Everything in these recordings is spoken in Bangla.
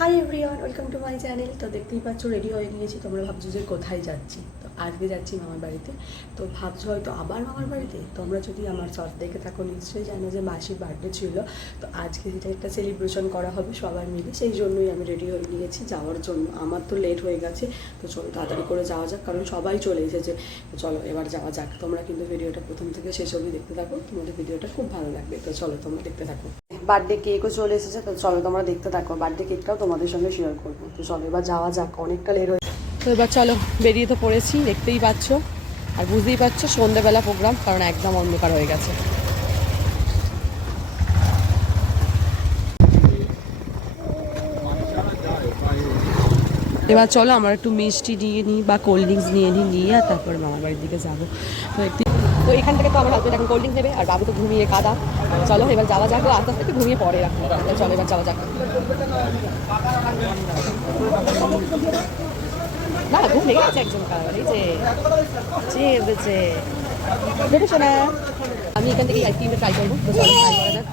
Hi everyone, welcome to my channel. তো দেখতেই পাচ্ছ রেডি হয়ে গিয়েছি। তোমরা ভাবছো যে কোথায় যাচ্ছি, তো আজকে যাচ্ছি মামার বাড়িতে। তো ভাবছো হয়তো আবার মামার বাড়িতে। তোমরা যদি আমার শর্ট দেখে থাকো নিশ্চয়ই জানো যে মাসির বার্থডে ছিল। তো আজকে যেটা একটা সেলিব্রেশন করা হবে সবাই মিলে, সেই জন্যই আমি রেডি হয়ে গিয়েছি যাওয়ার জন্য। আমার তো লেট হয়ে গেছে, তো চলো তাড়াতাড়ি করে যাওয়া যাক, কারণ সবাই চলে এসেছে। তো চলো এবার যাওয়া যাক। তোমরা কিন্তু ভিডিওটা প্রথম থেকে শেষ অবধি দেখতে থাকো, তোমাদের ভিডিওটা খুব ভালো লাগবে। তো চলো তোমরা দেখতে থাকো। বার্থডে কেকও চলে এসেছে, তো চলো তোমরা দেখতে থাকো। বার্থডে কেকটাও তোমাদের সঙ্গে শেয়ার করবো। তো চলো এবার যাওয়া যাক, অনেকটা লেট হয়ে। তো এবার চলো বেরিয়ে তো পড়েছি, দেখতেই পাচ্ছ আর বুঝতেই পারছো সন্ধ্যেবেলা প্রোগ্রাম, কারণ একদম অন্ধকার হয়ে গেছে। এবার চলো আমরা একটু মিষ্টি নিয়ে নিই বা কোল্ড ড্রিঙ্কস নিয়ে নিয়ে আর তারপরে মামার বাড়ির দিকে যাবো। তো এখান থেকে তো আমার হাজবেন্ড এখন কোল্ড ড্রিঙ্কস নেবে আর বাবু তো ঘুমিয়ে কাদা। চলো এবার যাওয়া যাক, আস্তে আস্তে ঘুমিয়ে পড়ে রাখবো। চলো এবার যাওয়া যাক। না ঘুম লেগে গেছে একজন কারণ এই যে দেখেছো না। আমি এখান থেকে আইসক্রিমটা ট্রাই করবো। তো চলো ট্রাই করা যাক।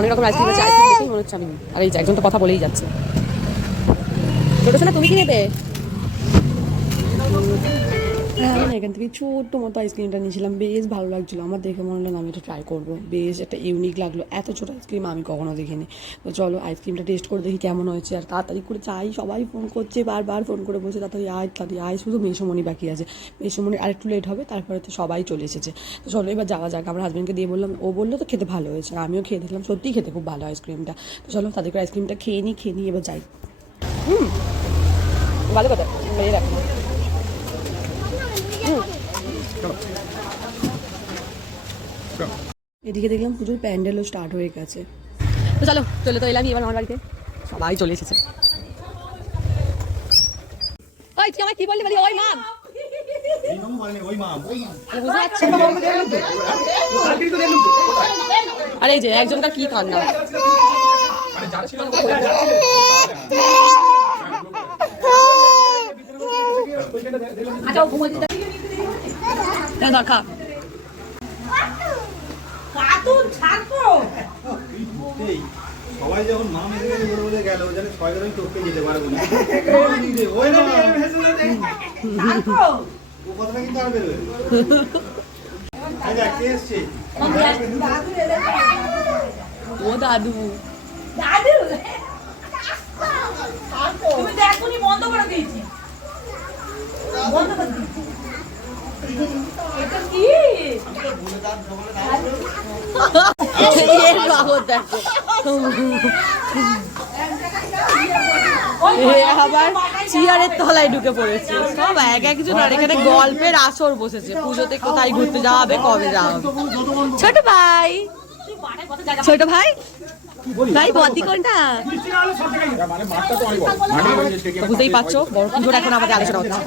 অনেক রকম আইসক্রিম আছে, আইসক্রিম দেখেই মনে হচ্ছে আমি। আর এই যে একজন তো কথা বলেই যাচ্ছে। ছোটো সোনা তুমি কি নেবে? হ্যাঁ, আমি এখান থেকে ছোট্ট মতো আইসক্রিমটা নিয়েছিলাম, বেশ ভালো লাগছিলো আমার। দেখে মনে হলো আমি এটা ট্রাই করবো, বেশ একটা ইউনিক লাগলো। এত ছোটো আইসক্রিম আমি কখনো দেখিনি। তো চলো আইসক্রিমটা টেস্ট করে দেখি কেমন হয়েছে। আর তাড়াতাড়ি করে চাই, সবাই ফোন করছে, বারবার ফোন করে বলছে তাড়াতাড়ি আয়। শুধু মেসোমণি বাকি আছে, মেসোমণির আরেকটু লেট হবে, তারপরে তো সবাই চলে এসেছে। তো চলো এবার যাওয়া যাক। আমার হাজব্যান্ডকে দিয়ে বললাম, ও বললো তো খেতে ভালো হয়েছে, আমিও খেয়ে দেখলাম সত্যিই খেতে খুব ভালো আইসক্রিমটা। তো চলো তাদের করে আইসক্রিমটা খেয়ে নিই এবার যাই। ভালো কথা মেয়ে রাখো। এদিকে দেখলাম পুজোর প্যান্ডেলও স্টার্ট হয়ে গেছে। তো চলো তো এলাম এবার আমার বাড়িতে, সবাই চলে এসেছে। ওই তুই আমায় কি বললি? বলি ওই মাম, আরে এই যে একজনটা কি কান্না। দেখা সবাই যখন মা মেরে বলে গেল জানে সবাই আমি টপকে যেতে পারবো না। ও কথাটা কিন্তু আর বেরোবে। আচ্ছা কে এসছে? ও দাদু। তুমি দেখোনি, বন্ধ করে দিয়েছি। বন্ধ করে দিয়েছি। এটা কি? আবার চেয়ারের তলায় ঢুকে পড়েছে সব একজন। আর এখানে গল্পের আসর বসেছে। পুজোতে কোথায় ঘুরতে যাওয়া হবে, কবে যাওয়া হবে। ছোট ভাই ভাই বদি কোনটা বুঝতেই পারছো। বড় পুজোর এখন আমাদের আলোচনা হচ্ছে।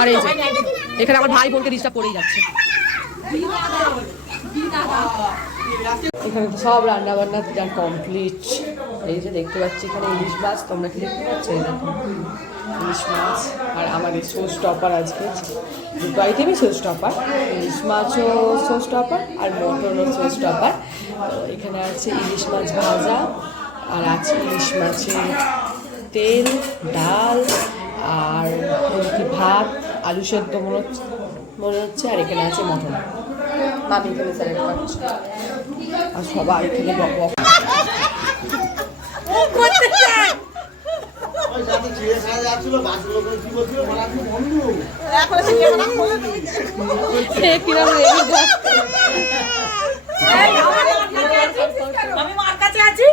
আর এই যে এখানে আমার ভাই বোনকে ডিস্টার্ব করেই যাচ্ছে। এখানে তো সব রান্না বান্না কমপ্লিট। এই যে দেখতে পাচ্ছি এখানে ইলিশ মাছ, তোমরা কি দেখতে পাচ্ছ? ইলিশ মাছ আর আমাদের সোস টপার। আজকে দুটো আইটেমই সোস টপার, ইলিশ মাছও সোস টপার আর মটনও সোস টপার। তো এখানে আছে ইলিশ মাছ ভাজা, আর আছে ইলিশ মাছের তেল, ডাল আর ভাত, আলু সেদ্ধ মনে হচ্ছে। আর এখানে আছে মটন। মামি এখানে স্যালাড খাচ্ছে আর সবাই এখানে বক বক আমি মার কাছে আছি।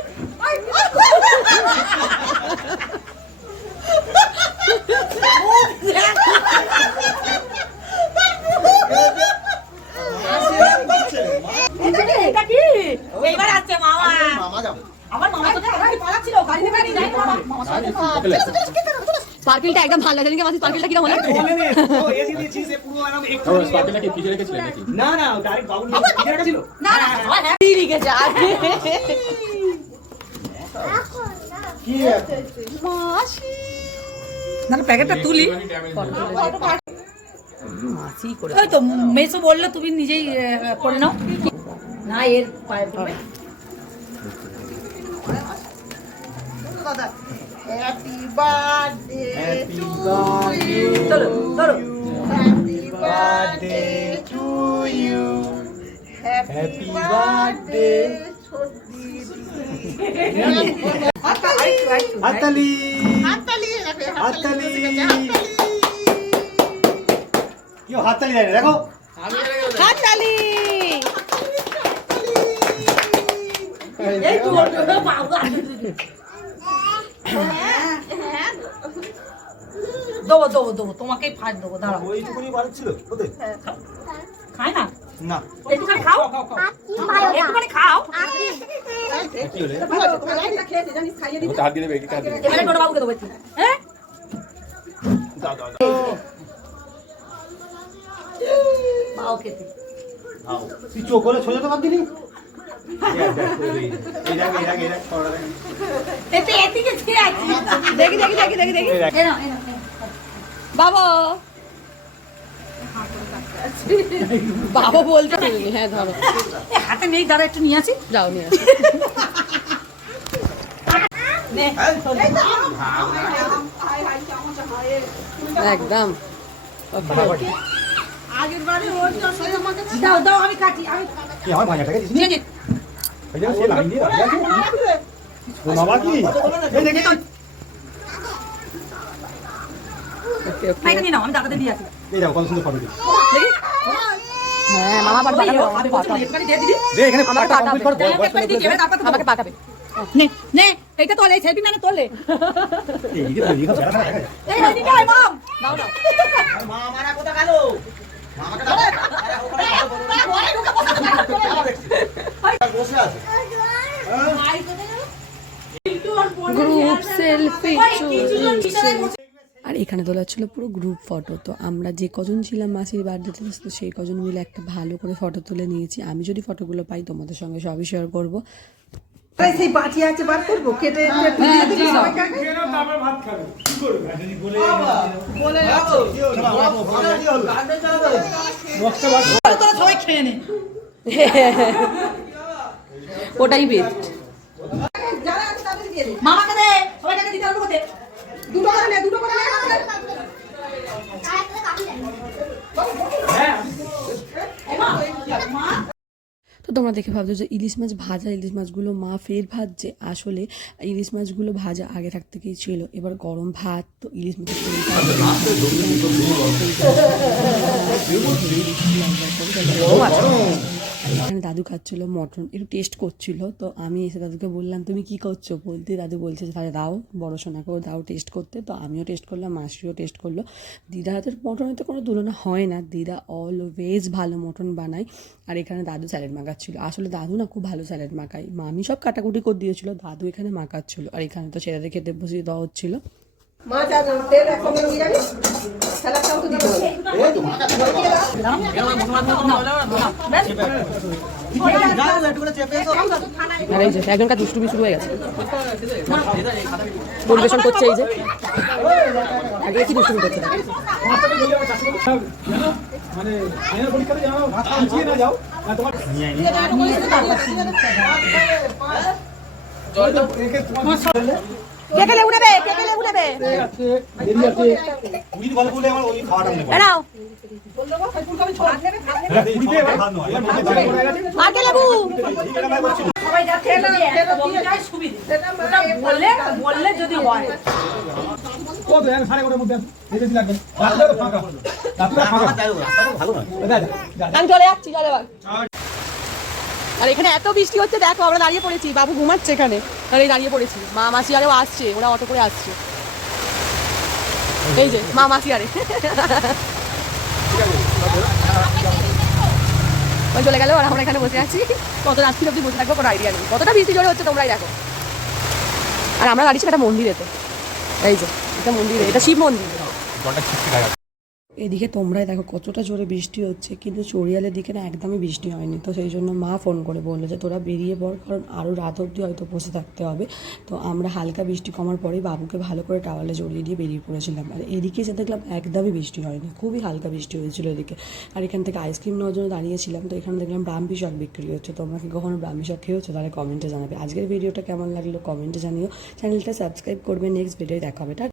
এটা কি? এইবার আসছে মামা। আমার মামা তো পালাচ্ছিল, গাড়ি নিয়ে যাই তো মামা। স্পার্কেলটা একদম ভালো লাগে। মাসি স্পার্কেলটা কিরকম হলো? ও এসি দিয়েছি সে পুরো একদম একটু স্পার্কেলটা কি ফ্রিজে রেখেছিলেন নাকি? না ডাইরেক্ট বাবুল ফ্রিজে রাখা ছিল। না কি লিখেছে আজকে? কি মাসি না প্যাকেটটা তুলি। মাসি করে ওই তো মেসো বললো তুমি নিজেই করে নাও না এর পায়ে পড়বে হ্যাপি বার্থডে হ্যাপি বার্থডে চলো চলো happy birthday to you happy birthday হাততালি হাততালি হাততালি কি হাততালি দেয় না, দেখো হাততালি এই তো বাবা দেবো দেবো দেবো তোমাকেই ফাঁস দেবো দাঁড়াও ওইটুকুনি বাড়ি ছিল ওদের খায় না না একটুখানি খাও একটুখানি খাও কি হলো হাত দিয়ে দেবে কি হাত দিয়ে এবারে টোটো বাবুকে দেবো একটু হ্যাঁ পাও খেতে তুই চোখ করে সোজা তো বাদ দিলি এই দেখ এতে এদিকে ছেড়ে আছি দেখি দেখি দেখি দেখি দেখি এ নাও বাবা বাবা বলতে হ্যাঁ ধরো এ হাতে নেই দাঁড়া একটু নিয়ে আসি যাও নিয়ে আসো। নে একদম আগের বারে ওর তো সেই আমাকে দাও দাও আমি কাটি আমি কি আমার ভাঙাটাকে দিছিস নিয়ে নি এই যে সে লাইন দিয়ে দাঁড়িয়ে আছে ও বাবা কি এই দেখি ওকে ওকে ভাই নিয়ে নাও আমি দাদাতে দিয়ে আসি এই যাও কত সুন্দর ফটো দিই দেখি হ্যাঁ মামা পাঠাবে আমি বলছি একটুখানি দিয়ে দিদি দে এখানে আমাকে পাটা পাঠাবে। কমপ্লিট কর বল একটুখানি দিয়ে দেবে তারপর তো আমাকে পাঠাবে নে নে এইটা তোলে সেলফি মানে তোলে এই যে এই যে দেখা যায় এই এদিকে আয় মাম দাও দাও মা মারা কোথা গেল মামাকে দাও বসে আছে গ্রুপ সেলফি আর এখানে তোলা ছিল পুরো গ্রুপ ফটো। তো আমরা যে কজন ছিলাম মাসির বার্থডেতে তো সেই কজন মিলে একটা ভালো করে ফটো তুলে নিয়েছি। আমি যদি ফটোগুলো পাই তোমাদের সঙ্গে সবই শেয়ার করবো। সেই বাটি আছে বার করবো কেটে দিয়ে দিবি সবাইকে তোরা সবাই খেয়ে নে ওটাই বেস্ট। যারা আছে তাদের দিয়ে দে মামাকে দে সবাইকে দিতে হবে কোতে দুটো করে নে তো তোমরা দেখে ভাবছো যে ইলিশ মাছ ভাজা, ইলিশ মাছগুলো মা ফের ভাজছে। আসলে ইলিশ মাছগুলো ভাজা আগে থাক থেকেই ছিল, এবার গরম ভাত তো ইলিশ মাছের এখানে দাদু খাচ্ছিল মটন, একটু টেস্ট করছিল। তো আমি এসে দাদুকে বললাম তুমি কি করছো, বলতে দাদু বলছে যে তাহলে দাও বড় সোনাকেও দাও টেস্ট করতে। তো আমিও টেস্ট করলাম, মাসিও টেস্ট করলো। দিদা হাতের মটনের তো কোনো তুলনা হয় না, দিদা অলওয়েজ ভালো মটন বানায়। আর এখানে দাদু স্যালাড মাখাচ্ছিল। আসলে দাদু না খুব ভালো স্যালাড মাখায়, মামি সব কাটাকুটি করে দিয়েছিল, দাদু এখানে মাখাচ্ছিল। আর এখানে তো ছেলেদের খেতে বসিয়ে দেওয়া হচ্ছিল। মাছ আর তেল একসঙ্গে নিয়ে যাবি স্যালাডটাও তো দিতে হবে আর এই যে একজনকার দুষ্টুমি শুরু হয়ে গেছে, পরিবেশন করছে। এই যে আগে কি দুষ্টুমি করছে না মানে পরীক্ষাতে যাও মাথা উঁচিয়ে না যাও তোমার কেটে লেবু নেবে কেটে লেবু নেবে উনি ভালো বলে আমার ওই খাওয়াটা নেব এনাও আগে লেবু সবাই যাচ্ছে বললে সুবিধা বললে বললে যদি হয় কত এক সাড়ে কটার মধ্যে যেতে লাগবে রাস্তা তো ফাঁকা রাস্তা ফাঁকা ভালো না আমি চলে যাচ্ছি, চলে এবার। আর এখানে এত বৃষ্টি হচ্ছে, দেখো আমরা দাঁড়িয়ে পড়েছি, বাবু ঘুমাচ্ছে এখানে, আর এই দাঁড়িয়ে পড়েছি। মা মাসি আরেও আসছে, ওরা অটো করে আসছে। এই যে মা মাসি আরে ওই চলে গেল, আর আমরা এখানে বসে আছি। কত রাত্রি অব্দি বসে থাকবো কোনো আইডিয়া নেই, কতটা বৃষ্টি জোরে হচ্ছে তোমরাই দেখো। আর আমরা দাঁড়িয়েছি একটা মন্দিরেতে, এই যে এটা মন্দিরে, এটা শিব মন্দির। এদিকে তোমরাই দেখো কতটা জোরে বৃষ্টি হচ্ছে, কিন্তু চড়িয়ালের দিকে না একদমই বৃষ্টি হয়নি। তো সেই জন্য মা ফোন করে বললো যে তোরা বেরিয়ে পড়, কারণ আরও রাত অবধি হয়তো বসে থাকতে হবে। তো আমরা হালকা বৃষ্টি কমার পরেই বাবুকে ভালো করে টাওয়ালে জড়িয়ে দিয়ে বেরিয়ে পড়েছিলাম। আর এদিকে যে দেখলাম একদমই বৃষ্টি হয়নি, খুবই হালকা বৃষ্টি হয়েছিল এদিকে। আর এখান থেকে আইসক্রিম নেওয়ার জন্য দাঁড়িয়েছিলাম, তো এখানে দেখলাম ব্রাহ্মী শাক বিক্রি হচ্ছে। তোমরা কি কখনো ব্রাহ্মী শাক খেয়েছো? তাহলে কমেন্টে জানাবে। আজকের ভিডিওটা কেমন লাগলো কমেন্টে জানিও, চ্যানেলটা সাবস্ক্রাইব করবে। নেক্সট ভিডিও দেখা হবে।